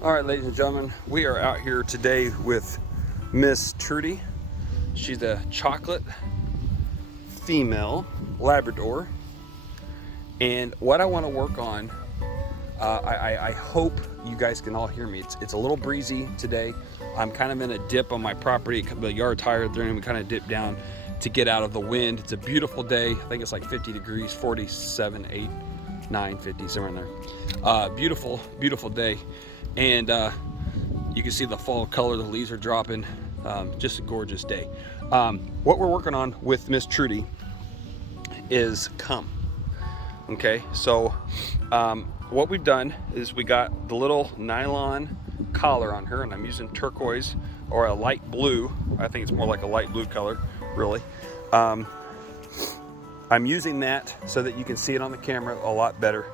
All right, ladies and gentlemen, we are out here today with Miss Trudi. She's a chocolate female Labrador. And what I want to work on, I hope you guys can all hear me. It's a little breezy today. I'm kind of in a dip on my property, a couple of yards higher than we kind of dip down to get out of the wind. It's a beautiful day. I think it's like 50 degrees, 47, 8, 9, 50, somewhere in there. Beautiful, beautiful day. And you can see the fall color, the leaves are dropping. Just a gorgeous day. What we're working on with Miss Trudi is cum. Okay, so what we've done is we got the little nylon collar on her, and I'm using turquoise or a light blue. I think it's more like a light blue color, really. I'm using that so that you can see it on the camera a lot better.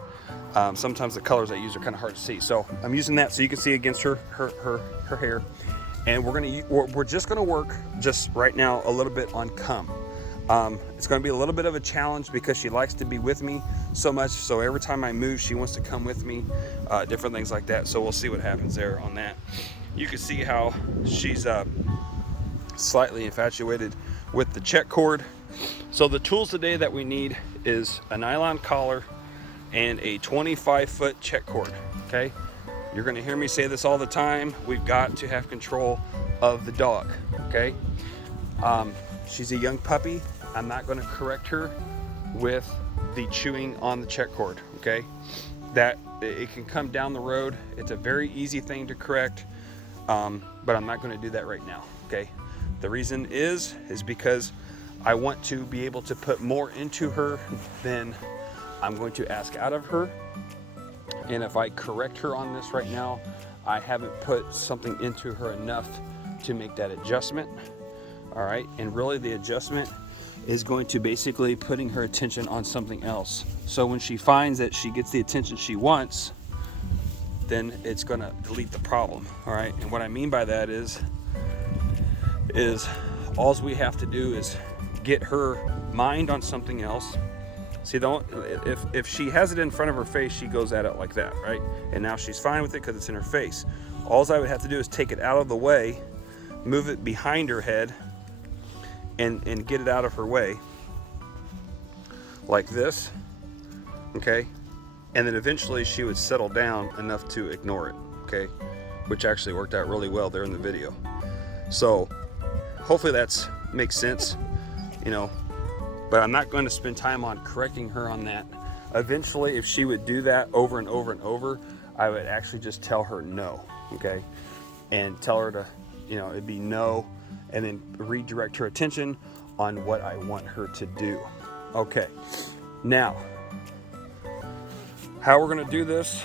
Sometimes the colors I use are kind of hard to see, so I'm using that so you can see against her hair. And we're just gonna work just right now a little bit on cum. It's gonna be a little bit of a challenge because she likes to be with me so much. So every time I move, she wants to come with me, different things like that. So we'll see what happens there on that. You can see how she's slightly infatuated with the check cord. So the tools today that we need is a nylon collar and a 25-foot check cord, okay? You're gonna hear me say this all the time. We've got to have control of the dog, okay? She's a young puppy. I'm not gonna correct her with the chewing on the check cord, okay? That it can come down the road. It's a very easy thing to correct, but I'm not gonna do that right now, okay? The reason is because I want to be able to put more into her than I'm going to ask out of her. And if I correct her on this right now, I haven't put something into her enough to make that adjustment. All right, and really the adjustment is going to basically putting her attention on something else. So when she finds that she gets the attention she wants, then it's gonna delete the problem. All right, and what I mean by that is all we have to do is get her mind on something else. See, if she has it in front of her face, she goes at it like that, right? And now she's fine with it because it's in her face. All I would have to do is take it out of the way, move it behind her head, and get it out of her way, like this, okay? And then eventually she would settle down enough to ignore it, okay? Which actually worked out really well there in the video. So hopefully that makes sense, you know. But I'm not going to spend time on correcting her on that. Eventually, if she would do that over and over and over, I would actually just tell her no, okay? And tell her to, you know, it'd be no, and then redirect her attention on what I want her to do. Okay, now, how we're gonna do this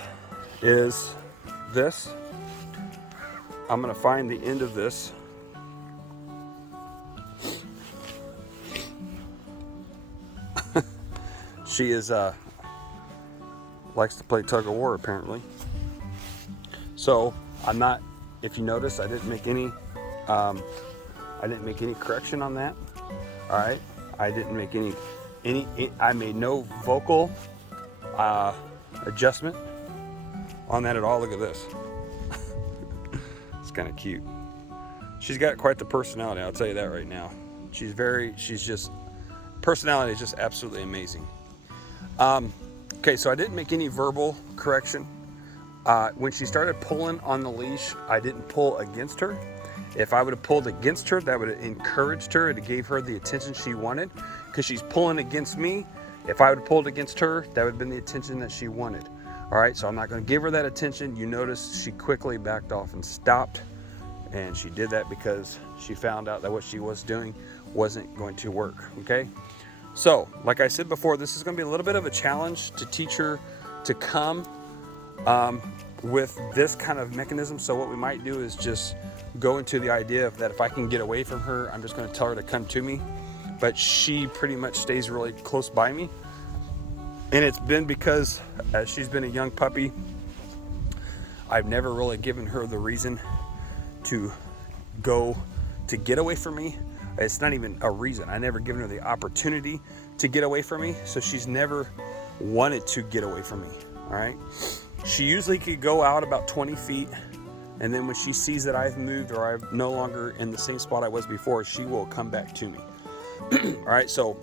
is this. I'm gonna find the end of this. She is likes to play tug of war apparently. So I'm not. If you notice, I didn't make any correction on that. All right, I didn't make any. I made no vocal adjustment on that at all. Look at this. It's kind of cute. She's got quite the personality. I'll tell you that right now. She's just personality is just absolutely amazing. Okay, so I didn't make any verbal correction. When she started pulling on the leash, I didn't pull against her. If I would have pulled against her, that would have encouraged her. It gave her the attention she wanted because she's pulling against me. If I would have pulled against her, that would have been the attention that she wanted. All right, so I'm not going to give her that attention. You notice she quickly backed off and stopped. And she did that because she found out that what she was doing wasn't going to work, okay? So, like I said before, this is going to be a little bit of a challenge to teach her to come with this kind of mechanism. So what we might do is just go into the idea of that if I can get away from her, I'm just going to tell her to come to me. But she pretty much stays really close by me. And it's been because as she's been a young puppy, I've never really given her the reason to go to get away from me. It's not even a reason. I never given her the opportunity to get away from me. So she's never wanted to get away from me. All right. She usually could go out about 20 feet And then when she sees that I've moved or I'm no longer in the same spot I was before, she will come back to me. All right, so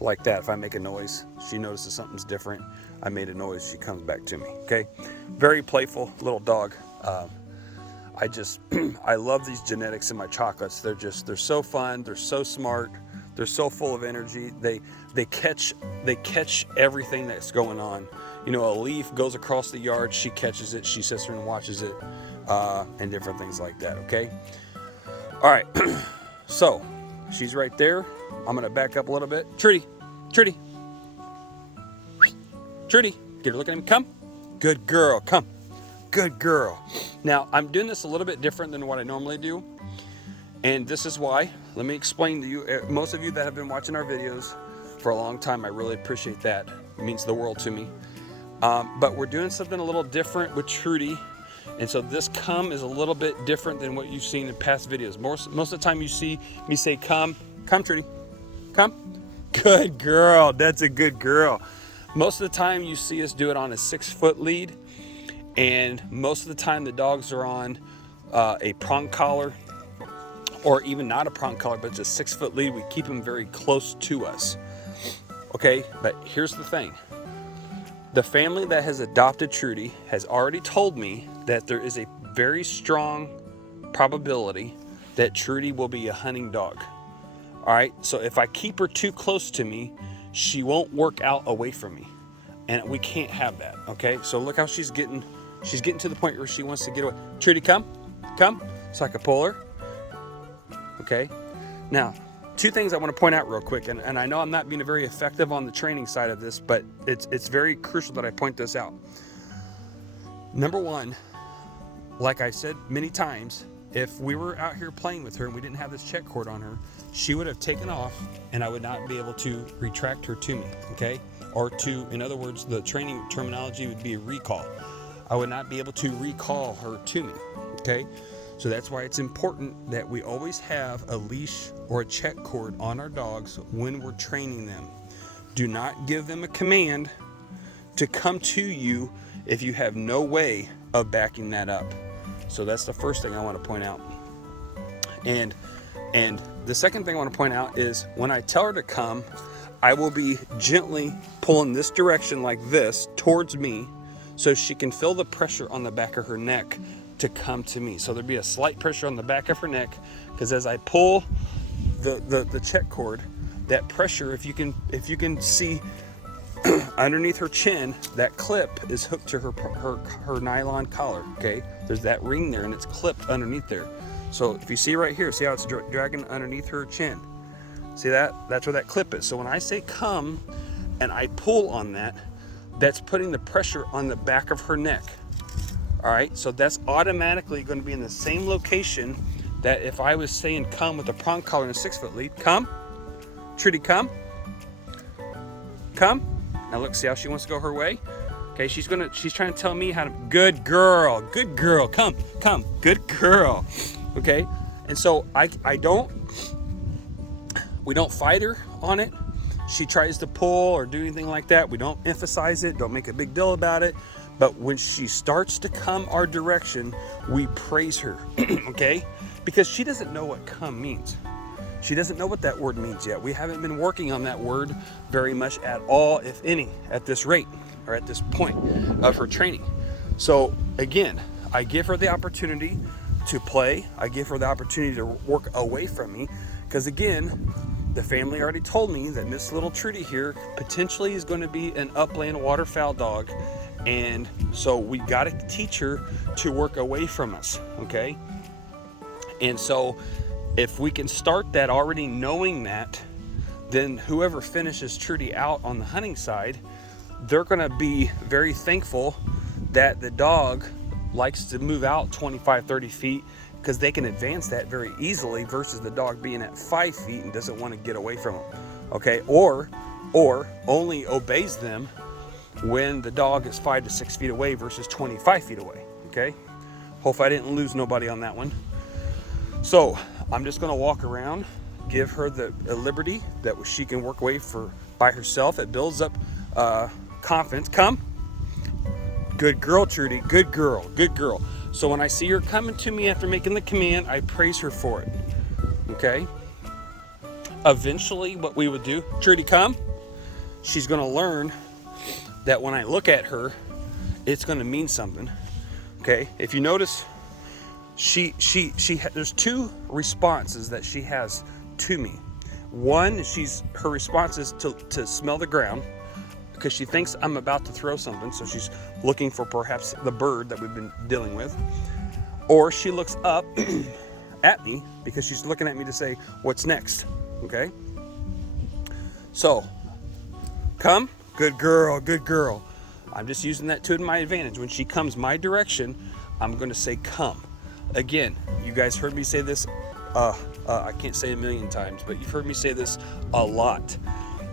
like that, if I make a noise, she notices something's different. I made a noise, she comes back to me, okay? Very playful little dog. I love these genetics in my chocolates. They're so fun, they're so smart, they're so full of energy. They catch everything that's going on. You know, a leaf goes across the yard, she catches it, she sits there and watches it, and different things like that, okay? All right, so she's right there. I'm gonna back up a little bit. Trudy, Trudy, Trudy, get her looking at me, come. Good girl, come. Good girl. Now, I'm doing this a little bit different than what I normally do, and this is why. Let me explain to you. Most of you that have been watching our videos for a long time, I really appreciate that. It means the world to me. But we're doing something a little different with Trudi, and so this come is a little bit different than what you've seen in past videos. Most of the time you see me say come Trudy, come. Good girl, that's a good girl. Most of the time you see us do it on a 6-foot lead, and most of the time the dogs are on a prong collar, or even not a prong collar, but it's a 6-foot lead. We keep them very close to us. Okay, but here's the thing. The family that has adopted Trudi has already told me that there is a very strong probability that Trudi will be a hunting dog. All right, so if I keep her too close to me, she won't work out away from me, and we can't have that. Okay, so look how she's getting to the point where she wants to get away. Trudi, come, so I can pull her. Okay, now 2 things I want to point out real quick, and I know I'm not being very effective on the training side of this, but it's very crucial that I point this out. Number 1, like I said many times, if we were out here playing with her and we didn't have this check cord on her, she would have taken off and I would not be able to retract her to me, okay? Or in other words, the training terminology would be a recall. I would not be able to recall her to me, okay? So that's why it's important that we always have a leash or a check cord on our dogs when we're training them. Do not give them a command to come to you if you have no way of backing that up. So that's the first thing I want to point out. And the second thing I want to point out is when I tell her to come, I will be gently pulling this direction like this towards me so she can feel the pressure on the back of her neck to come to me. So there'd be a slight pressure on the back of her neck, because as I pull the check cord, that pressure, if you can see underneath her chin, that clip is hooked to her nylon collar. Okay, there's that ring there and it's clipped underneath there. So if you see right here, see how it's dragging underneath her chin? See that? That's where that clip is. So when I say come and I pull on that, that's putting the pressure on the back of her neck. All right, so that's automatically going to be in the same location that if I was saying come with a prong collar and a 6-foot lead. Come, Trudy, come. Now look, see how she wants to go her way? Okay, she's trying to tell me how to, good girl, come, good girl. Okay, and so we don't fight her on it. She tries to pull or do anything like that, we don't emphasize it, don't make a big deal about it. But when she starts to come our direction, we praise her, okay? Because she doesn't know what come means. She doesn't know what that word means yet. We haven't been working on that word very much at all, if any, at this rate or at this point of her training. So again, I give her the opportunity to play. I give her the opportunity to work away from me. Because again, the family already told me that Miss Little Trudy here potentially is going to be an upland waterfowl dog. And so we got to teach her to work away from us, okay? And so if we can start that already knowing that, then whoever finishes Trudy out on the hunting side, they're going to be very thankful that the dog likes to move out 25, 30 feet, because they can advance that very easily versus the dog being at 5 feet and doesn't want to get away from them, okay? Or only obeys them when the dog is 5 to 6 feet away versus 25 feet away, okay? Hope I didn't lose nobody on that one. So I'm just gonna walk around, give her the liberty that she can work away by herself. It builds up confidence. Come. Good girl, Trudy, good girl. So when I see her coming to me after making the command, I praise her for it. Okay? Eventually, what we would do, Trudy, come. She's going to learn that when I look at her, it's going to mean something. Okay? If you notice, there's two responses that she has to me. One, her response is to smell the ground, because she thinks I'm about to throw something, so she's looking for perhaps the bird that we've been dealing with. Or she looks up at me because she's looking at me to say, what's next? Okay? So, come. Good girl, good girl. I'm just using that to my advantage. When she comes my direction, I'm going to say come. Again, you guys heard me say this, I can't say a million times, but you've heard me say this a lot,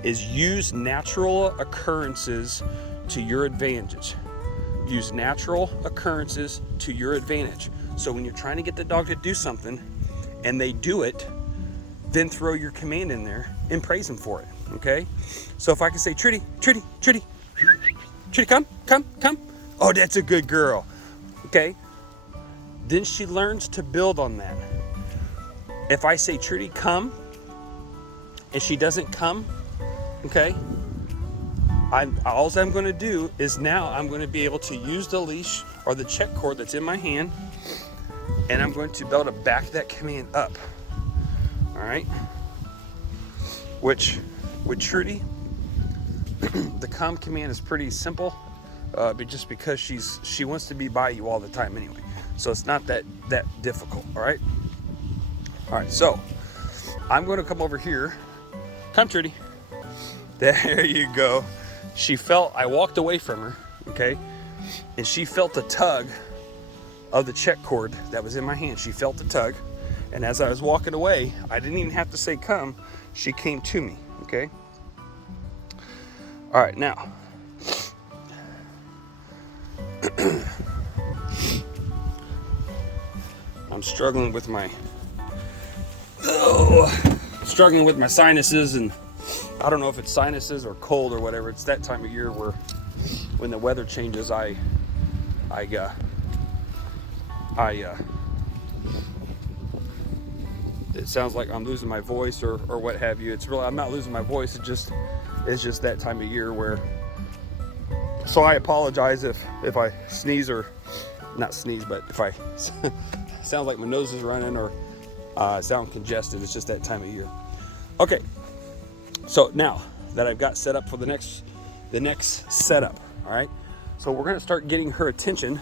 is use natural occurrences to your advantage. Use natural occurrences to your advantage. So when you're trying to get the dog to do something and they do it, then throw your command in there and praise them for it, okay? So if I can say, Trudy, Trudy, Trudy, Trudy, come, come, come. Oh, that's a good girl, okay? Then she learns to build on that. If I say, Trudy, come, and she doesn't come, okay, all I'm going to do is now I'm going to be able to use the leash or the check cord that's in my hand, and I'm going to be able to back that command up. All right. Which with Trudy, the come command is pretty simple, but just because she wants to be by you all the time anyway, so it's not that difficult. All right. All right. So I'm going to come over here. Come, Trudy. There you go. I walked away from her, okay, and she felt the tug of the check cord that was in my hand. She felt the tug, and as I was walking away, I didn't even have to say come. She came to me, okay? All right, now, I'm struggling with my sinuses, and I don't know if it's sinuses or cold or whatever. It's that time of year where when the weather changes, it sounds like I'm losing my voice or what have you. I'm not losing my voice. It's just that time of year where, so I apologize if I sneeze or not sneeze, but if I sound like my nose is running or sound congested. It's just that time of year. Okay. So now that I've got set up for the next setup, all right? So we're gonna start getting her attention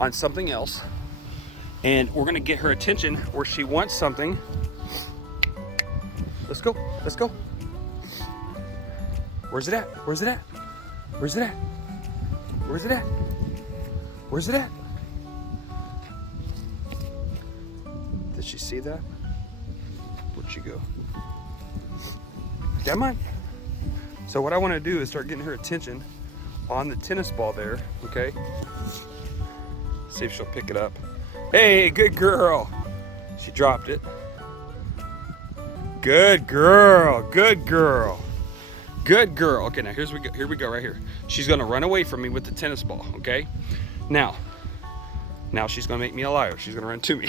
on something else, and we're gonna get her attention where she wants something. Let's go, let's go. Where's it at? Where's it at? Where's it at? Where's it at? Where's it at? Did she see that? Where'd she go? Come on. So what I want to do is start getting her attention on the tennis ball there, okay? See if she'll pick it up. Hey, good girl. She dropped it. Good girl, good girl. Good girl. Okay, now here we go right here. She's gonna run away from me with the tennis ball, okay? Now she's gonna make me a liar. She's gonna run to me.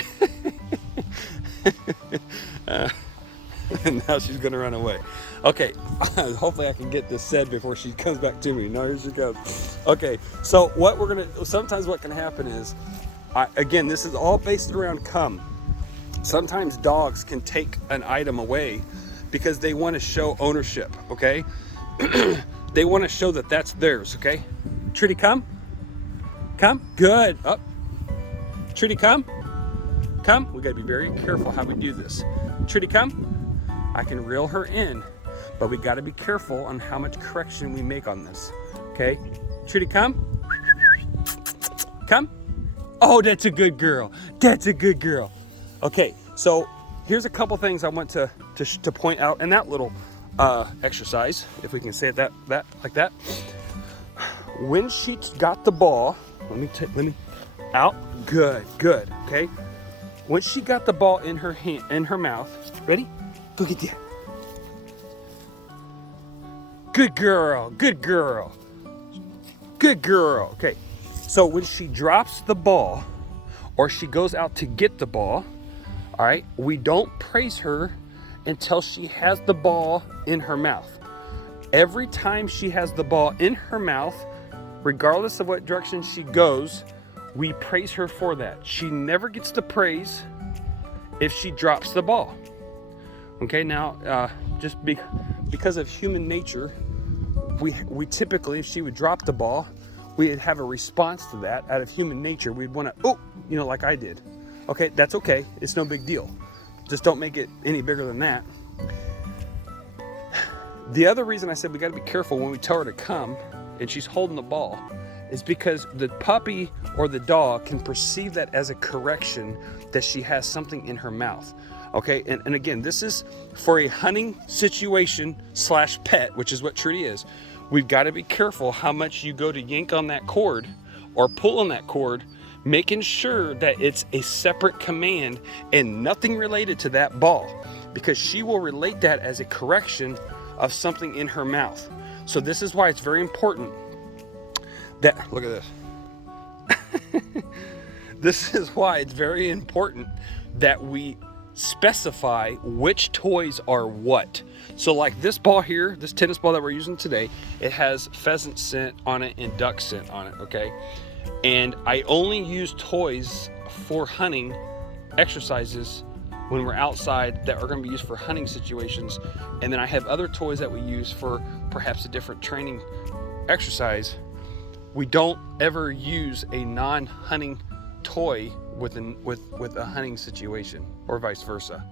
And now she's gonna run away. Okay, hopefully I can get this said before she comes back to me. No, here she goes. Okay, so sometimes what can happen is, again, this is all based around come. Sometimes dogs can take an item away because they want to show ownership, okay? They want to show that that's theirs, okay? Trudy, come. Come, good. Up. Trudy, come. Come. We gotta be very careful how we do this. Trudy, come. I can reel her in, but we got to be careful on how much correction we make on this, okay? Trudy, come. Come. Oh, that's a good girl. That's a good girl. Okay, so here's a couple things I want to point out in that little exercise, if we can say it that like that. When she got the ball, let me out. Good, okay? When she got the ball in her hand, in her mouth, ready? Go get that. Good girl, good girl. Good girl. Okay, so when she drops the ball, or she goes out to get the ball, all right, we don't praise her until she has the ball in her mouth. Every time she has the ball in her mouth, regardless of what direction she goes, we praise her for that. She never gets the praise if she drops the ball. Okay, now because of human nature, we typically, if she would drop the ball, we'd have a response to that. Out of human nature, we'd want to, like I did. Okay, that's okay. It's no big deal. Just don't make it any bigger than that. The other reason I said we got to be careful when we tell her to come and she's holding the ball is because the puppy or the dog can perceive that as a correction that she has something in her mouth. Okay, and again, this is for a hunting situation / pet, which is what Trudi is. We've got to be careful how much you go to yank on that cord or pull on that cord, making sure that it's a separate command and nothing related to that ball, because she will relate that as a correction of something in her mouth. So this is why it's very important that, look at this. This is why it's very important that we specify which toys are what. So like this ball here, this tennis ball that we're using today, it has pheasant scent on it and duck scent on it, okay? And I only use toys for hunting exercises when we're outside that are going to be used for hunting situations. And then I have other toys that we use for perhaps a different training exercise. We don't ever use a non-hunting toy with a hunting situation, or vice versa.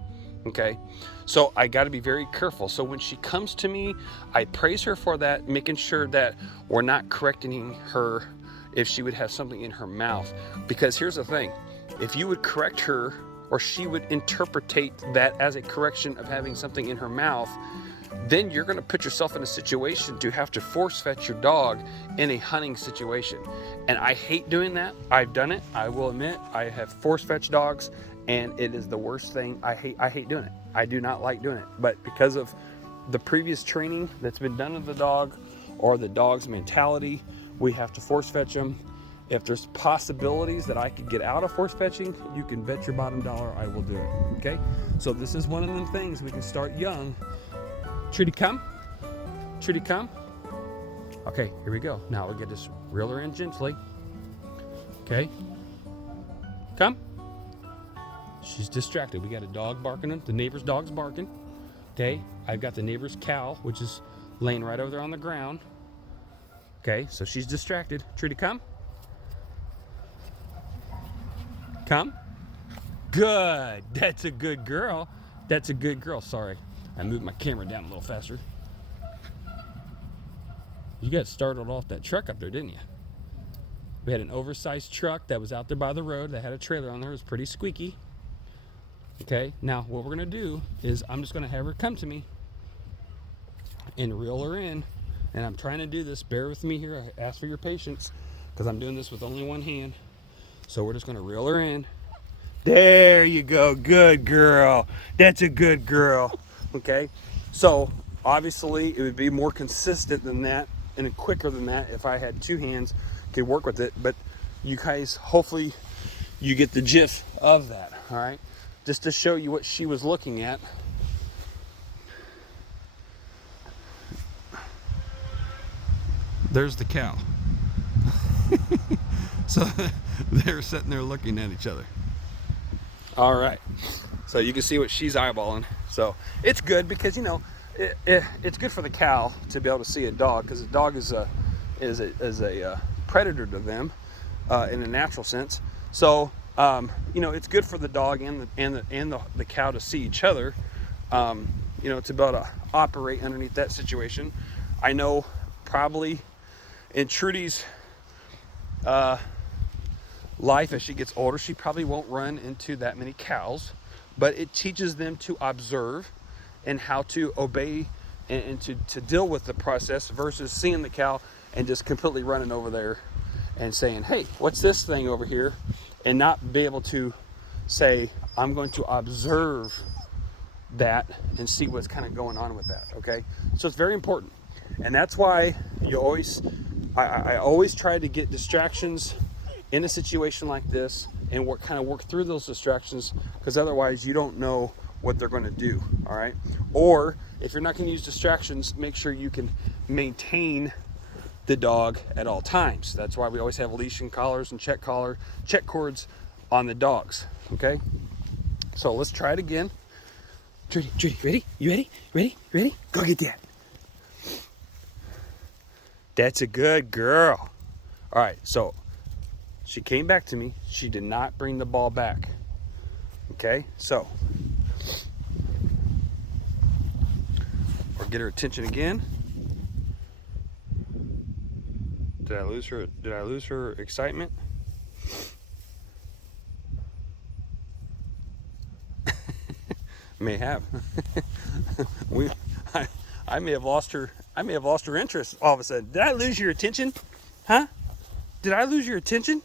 Okay, so I got to be very careful. So when she comes to me, I praise her for that, making sure that we're not correcting her if she would have something in her mouth. Because here's the thing, if you would correct her, or she would interpretate that as a correction of having something in her mouth, then you're going to put yourself in a situation to have to force fetch your dog in a hunting situation. And I hate doing that. I've done it. I will admit I have force fetched dogs, and it is the worst thing. I hate doing it. I do not like doing it. But because of the previous training that's been done of the dog, or the dog's mentality, we have to force fetch them. If there's possibilities that I could get out of force fetching, you can bet your bottom dollar I will do it. Okay, so this is one of them things we can start young. Trudi, come. Trudi, come. Okay, here we go. Now we'll get this reel her in gently. Okay, come. She's distracted. We got a dog barking. The neighbor's dog's barking. Okay, I've got the neighbor's cow, which is laying right over there on the ground. Okay, so she's distracted. Trudi, come. Come. Good. That's a good girl. That's a good girl. Sorry, I moved my camera down a little faster. You got startled off that truck up there, didn't you? We had an oversized truck that was out there by the road that had a trailer on there. It was pretty squeaky. Okay, now what we're going to do is I'm just going to have her come to me and reel her in. And I'm trying to do this. Bear with me here. I ask for your patience because I'm doing this with only one hand. So we're just going to reel her in. There you go. Good girl. That's a good girl. Okay. So obviously it would be more consistent than that and quicker than that if I had two hands, could work with it. But you guys, hopefully you get the gist of that. All right. Just to show you what she was looking at. There's the cow. So they're sitting there looking at each other. All right, so you can see what she's eyeballing. So it's good because, you know, it's good for the cow to be able to see a dog, because a dog is a predator to them in a natural sense. So you know, it's good for the dog and the cow to see each other. You know, to be able to operate underneath that situation. I know probably in Trudi's life, as she gets older, she probably won't run into that many cows, but it teaches them to observe and how to obey and to deal with the process versus seeing the cow and just completely running over there and saying, hey, what's this thing over here? And not be able to say, I'm going to observe that and see what's kind of going on with that. Okay, so it's very important. And that's why I always try to get distractions in a situation like this and kind of work through those distractions, because otherwise you don't know what they're going to do. All right. Or if you're not going to use distractions, make sure you can maintain the dog at all times. That's why we always have leash and collars and check cords on the dogs. Okay. So let's try it again. Trudy, ready? You ready? Ready? Go get that. That's a good girl. All right, so she came back to me. She did not bring the ball back. Okay, so we'll get her attention again. Did I lose her excitement? May have. I may have lost her. I may have lost her interest all of a sudden. Did I lose your attention? Huh? Did I lose your attention?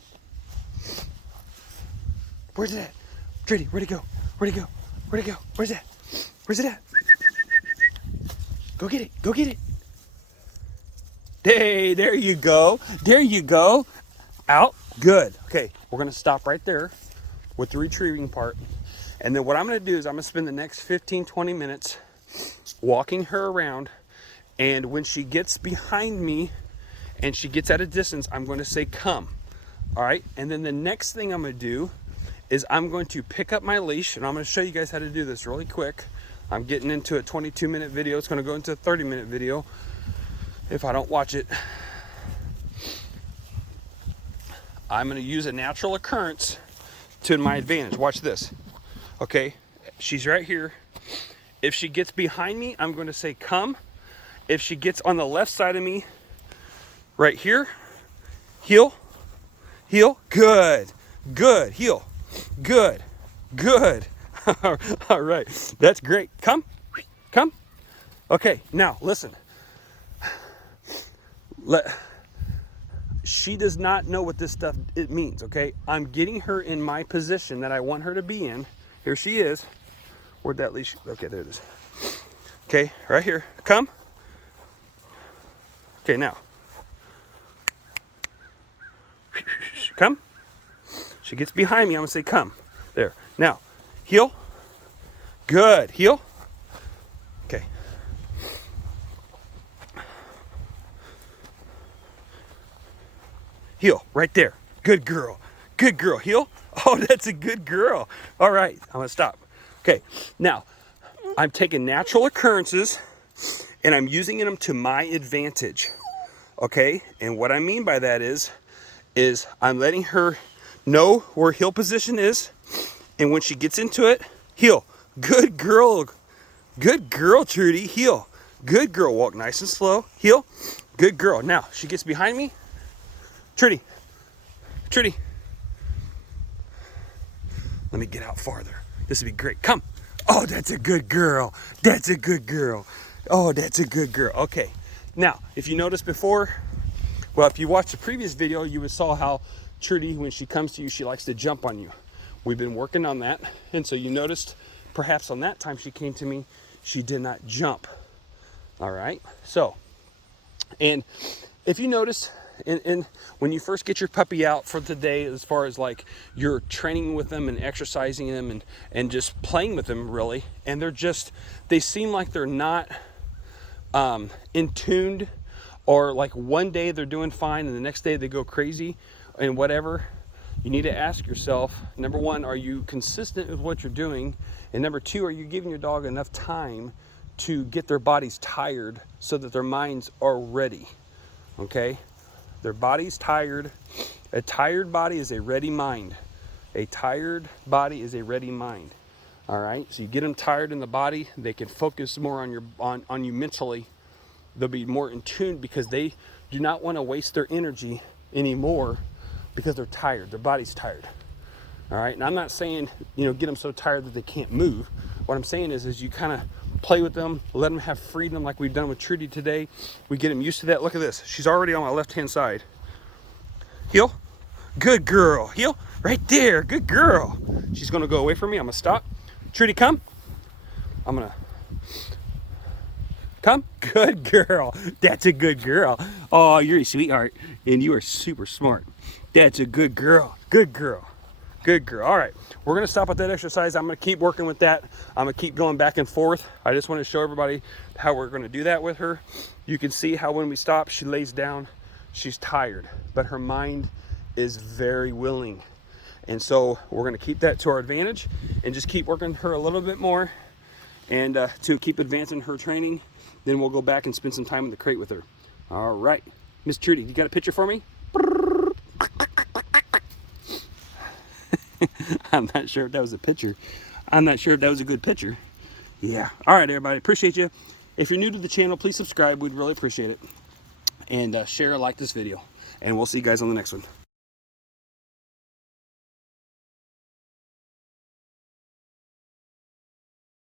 Where's it at? Trudi, where'd it go? Where'd it go? Where'd it go? Where's it at? Where's it at? Go get it. Go get it. Hey, there you go. There you go. Out. Good. Okay, we're going to stop right there with the retrieving part. And then what I'm going to do is I'm going to spend the next 15, 20 minutes walking her around. And when she gets behind me and she gets at a distance, I'm going to say, come. All right. And then the next thing I'm going to do is I'm going to pick up my leash, and I'm going to show you guys how to do this really quick. I'm getting into a 22-minute video. It's going to go into a 30-minute video if I don't watch it. I'm going to use a natural occurrence to my advantage. Watch this. Okay, she's right here. If she gets behind me, I'm going to say come. If she gets on the left side of me, right here, heel, good, heel, good. All right, that's great. Come. Okay, now listen. She does not know what this stuff it means, okay? I'm getting her in my position that I want her to be in. Here she is. Where'd that leash? Okay, there it is. Okay, right here. Come. Okay, now. Come. She gets behind me. I'm going to say come. There. Now, heel. Good. Heel. Okay. Heel. Right there. Good girl. Good girl. Heel. Oh, that's a good girl. All right. I'm going to stop. Okay. Now, I'm taking natural occurrences and I'm using them to my advantage. Okay. And what I mean by that is I'm letting her know where heel position is. And when she gets into it, heel. Good girl. Good girl, Trudi. Heel. Good girl. Walk nice and slow. Heel. Good girl. Now, she gets behind me. Trudi. Let me get out farther. This would be great. Come. Oh, that's a good girl. That's a good girl. Oh, that's a good girl. Okay. Now, if you noticed before, well, if you watched the previous video, you would saw how Trudi, when she comes to you, she likes to jump on you. We've been working on that. And so you noticed perhaps on that time she came to me, she did not jump. All right. So, and if you notice, and when you first get your puppy out for the day, as far as like you're training with them and exercising them and just playing with them really, and they seem like they're not in tuned, or like one day they're doing fine and the next day they go crazy and whatever, you need to ask yourself, number one, are you consistent with what you're doing? And number two, are you giving your dog enough time to get their bodies tired so that their minds are ready? Okay? Their body's tired. A tired body is a ready mind. A tired body is a ready mind. All right? So you get them tired in the body, they can focus more on you mentally. They'll be more in tune because they do not want to waste their energy anymore because they're tired. Their body's tired. All right? And I'm not saying, get them so tired that they can't move. What I'm saying is you kind of play with them, let them have freedom like we've done with Trudi today. We get them used to that. Look at this. She's already on my left-hand side. Heel. Good girl. Heel. Right there. Good girl. She's going to go away from me. I'm going to stop. Trudi, come. I'm going to come. Good girl. That's a good girl. Oh, you're a sweetheart. And you are super smart. That's a good girl. Good girl. Good girl. All right, we're gonna stop at that exercise. I'm gonna keep working with that. I'm gonna keep going back and forth. I just want to show everybody how we're gonna do that with her. You can see how when we stop, she lays down, she's tired, but her mind is very willing. And so we're gonna keep that to our advantage and just keep working her a little bit more and to keep advancing her training. Then we'll go back and spend some time in the crate with her. All right, Miss Trudi, you got a picture for me? I'm not sure if that was a picture. I'm not sure if that was a good picture. Yeah. All right, everybody. Appreciate you. If you're new to the channel, please subscribe. We'd really appreciate it. And share or like this video. And we'll see you guys on the next one.